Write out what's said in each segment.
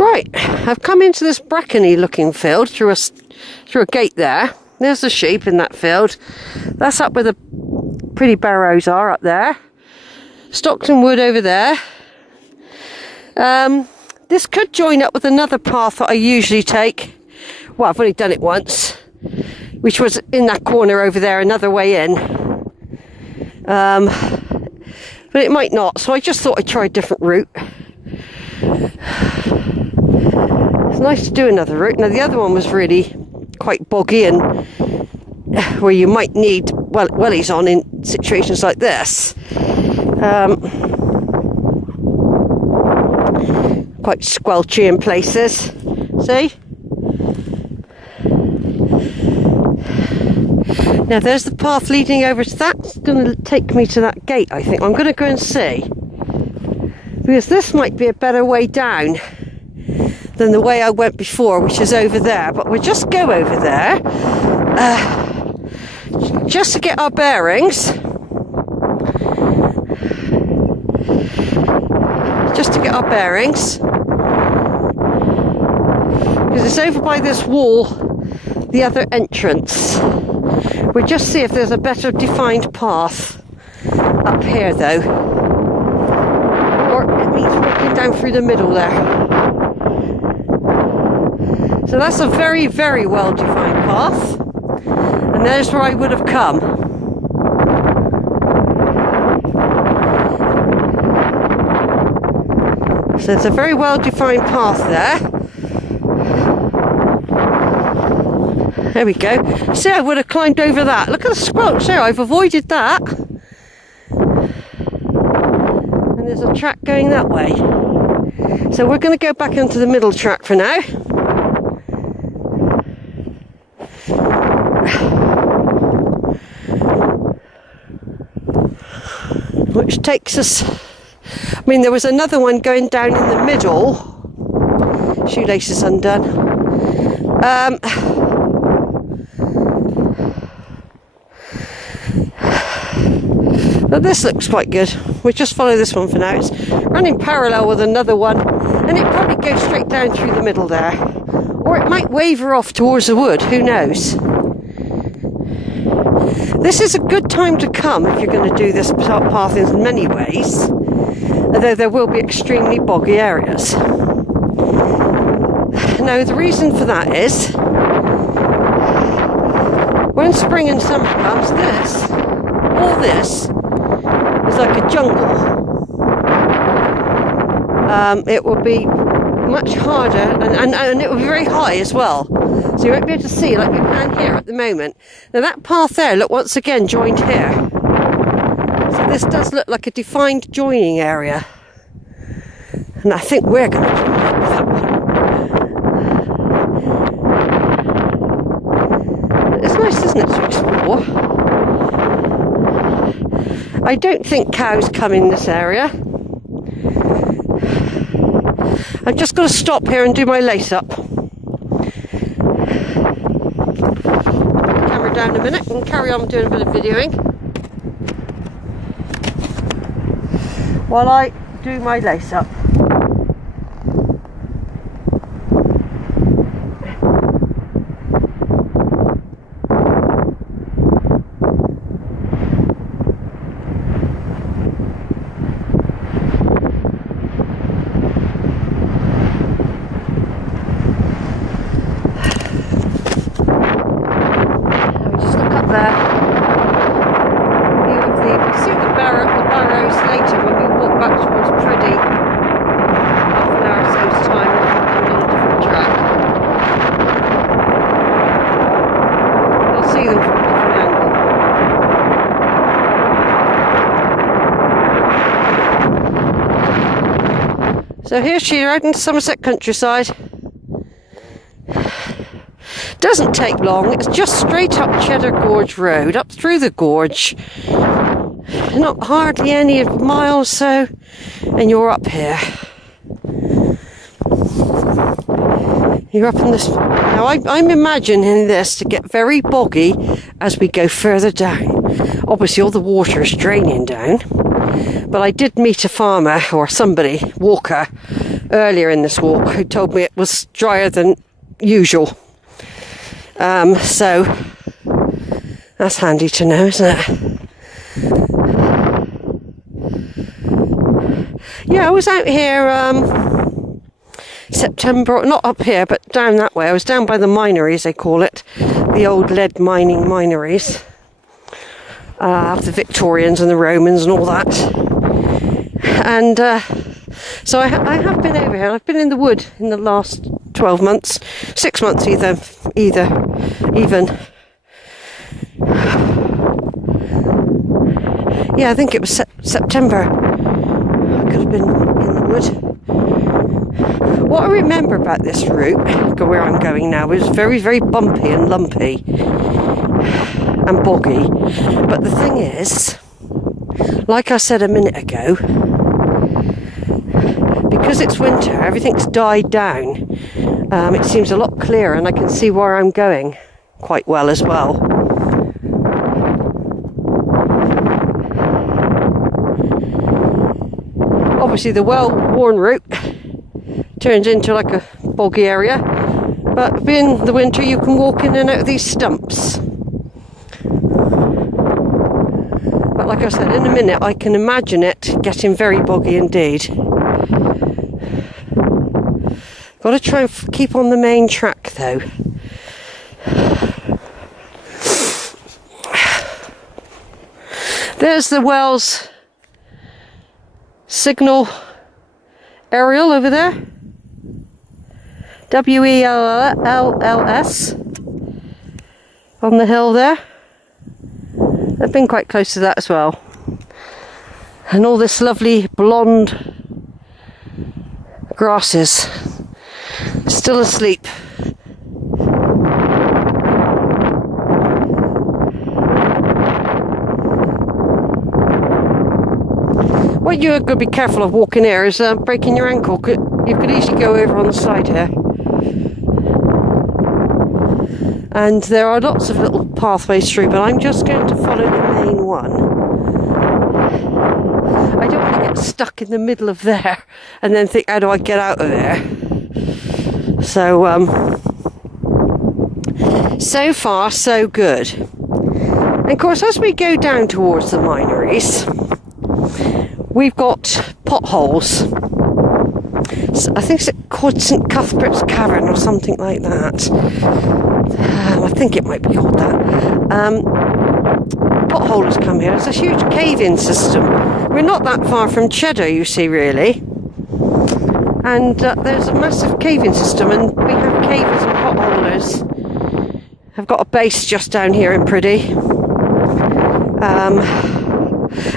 Right, I've come into this brackeny looking field through a gate there. There's the sheep in that field. That's up where the Priddy Barrows are, up there. Stockton Wood over there. This could join up with another path that I usually take. Well, I've only done it once, which was in that corner over there, another way in. But it might not, so I just thought I'd try a different route. It's nice to do another route. Now, the other one was really quite boggy and where you might need wellies on in situations like this. Quite squelchy in places. See? Now there's the path leading over to that. It's going to take me to that gate, I think. I'm going to go and see. Because this might be a better way down than the way I went before, which is over there. But we'll just go over there. Just to get our bearings. Just to get our bearings. Because it's over by this wall, the other entrance. We'll just see if there's a better defined path up here though. Or it means walking down through the middle there. So that's a very, very well defined path. And there's where I would have come. So it's a very well defined path there. There we go. See, I would have climbed over that. Look at the squelch there. I've avoided that. And there's a track going that way. So we're going to go back into the middle track for now. Which takes us... I mean, there was another one going down in the middle. Shoelaces undone. But this looks quite good. We'll just follow this one for now. It's running parallel with another one, and it probably goes straight down through the middle there. Or it might waver off towards the wood, who knows? This is a good time to come if you're going to do this path in many ways, although there will be extremely boggy areas. Now, the reason for that is, when spring and summer comes, all this, is like a jungle. It will be much harder and it will be very high as well. So you won't be able to see like you can here at the moment. Now that path there, look, once again joined here. So this does look like a defined joining area. And I think we're going to join up with that one. It's nice, isn't it, to explore? I don't think cows come in this area. I've just got to stop here and do my lace up. Put the camera down a minute and carry on doing a bit of videoing while I do my lace up. Barrows later when we walk back towards Priddy. Half an hour or so's time and on a different track. You'll see them from a different angle. So here's Sheil out in Somerset countryside. Doesn't take long, it's just straight up Cheddar Gorge Road, up through the gorge. Not hardly any miles so, and you're up here. You're up in this. Now I'm imagining this to get very boggy as we go further down. Obviously all the water is draining down, but I did meet a farmer or somebody, walker, earlier in this walk who told me it was drier than usual. So that's handy to know, isn't it? Yeah, I was out here September, not up here, but down that way. I was down by the Mineries, they call it, the old lead mining Mineries, of the Victorians and the Romans and all that. And so I have been over here. I've been in the wood in the last 12 months, 6 months even. Yeah, I think it was September. I could have been in the wood. What I remember about this route, where I'm going now, is very, very bumpy and lumpy and boggy. But the thing is, like I said a minute ago, because it's winter, everything's died down. It seems a lot clearer, and I can see where I'm going quite well as well. Obviously the well-worn route turns into like a boggy area, but being the winter you can walk in and out of these stumps. But like I said, in a minute I can imagine it getting very boggy indeed. Got to try and keep on the main track though. There's the Wells signal aerial over there. WELLS on the hill there. I've been quite close to that as well. And all this lovely blonde grasses still asleep. What you're going to be careful of walking here is breaking your ankle. You could easily go over on the side here. And there are lots of little pathways through, but I'm just going to follow the main one. I don't want to get stuck in the middle of there and then think, how do I get out of there? So, so far so good. And of course, as we go down towards the Mineries, we've got potholes. So I think it's called St Cuthbert's Cavern or something like that. I think it might be called that. Potholes come here. It's a huge cave-in system. We're not that far from Cheddar, you see, really. And there's a massive cave-in system, and we have cavers and potholers. I've got a base just down here in Priddy.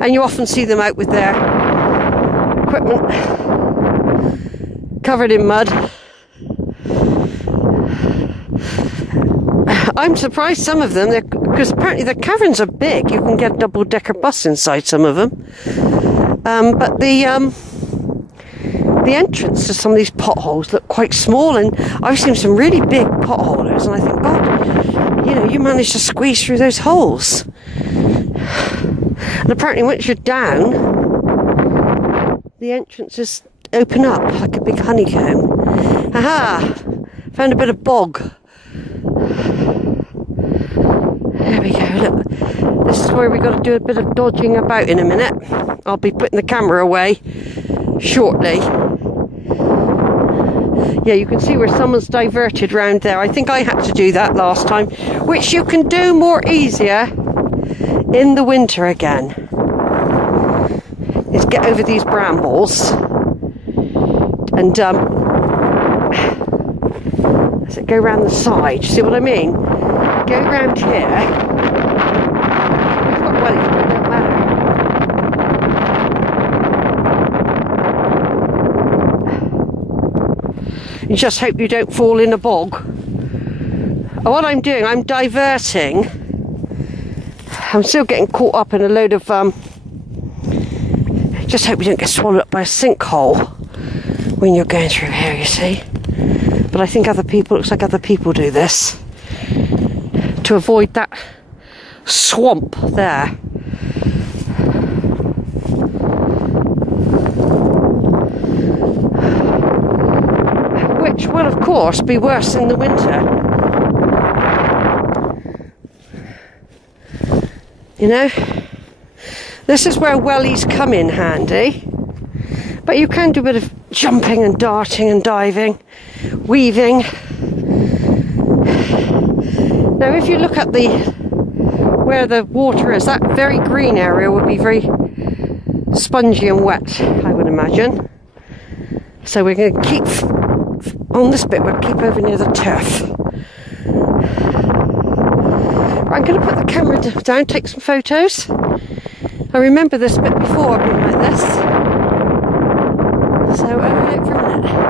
And you often see them out with their equipment covered in mud. I'm surprised some of them, because apparently the caverns are big. You can get a double-decker bus inside some of them. But the entrance to some of these potholes look quite small, and I've seen some really big potholers, and I think, God, you know, you managed to squeeze through those holes. And apparently once you're down, the entrances open up like a big honeycomb. Aha! Found a bit of bog. There we go, look. This is where we've got to do a bit of dodging about in a minute. I'll be putting the camera away shortly. Yeah, you can see where someone's diverted round there. I think I had to do that last time, which you can do more easier in the winter again. Is get over these brambles and so go round the side. See what I mean? Go round here. We've got wellies, but it don't matter. You just hope you don't fall in a bog. What I'm doing, I'm diverting. I'm still getting caught up in a load of just hope you don't get swallowed up by a sinkhole when you're going through here, you see. But I think looks like other people do this to avoid that swamp there. will, of course, be worse in the winter. You know, this is where wellies come in handy. But you can do a bit of jumping and darting and diving, weaving. Now, if you look at where the water is, that very green area would be very spongy and wet, I would imagine. So we're going to keep on this bit, we'll keep over near the turf. I'm going to put the camera down, take some photos. I remember this bit before being like this. So over it for a minute.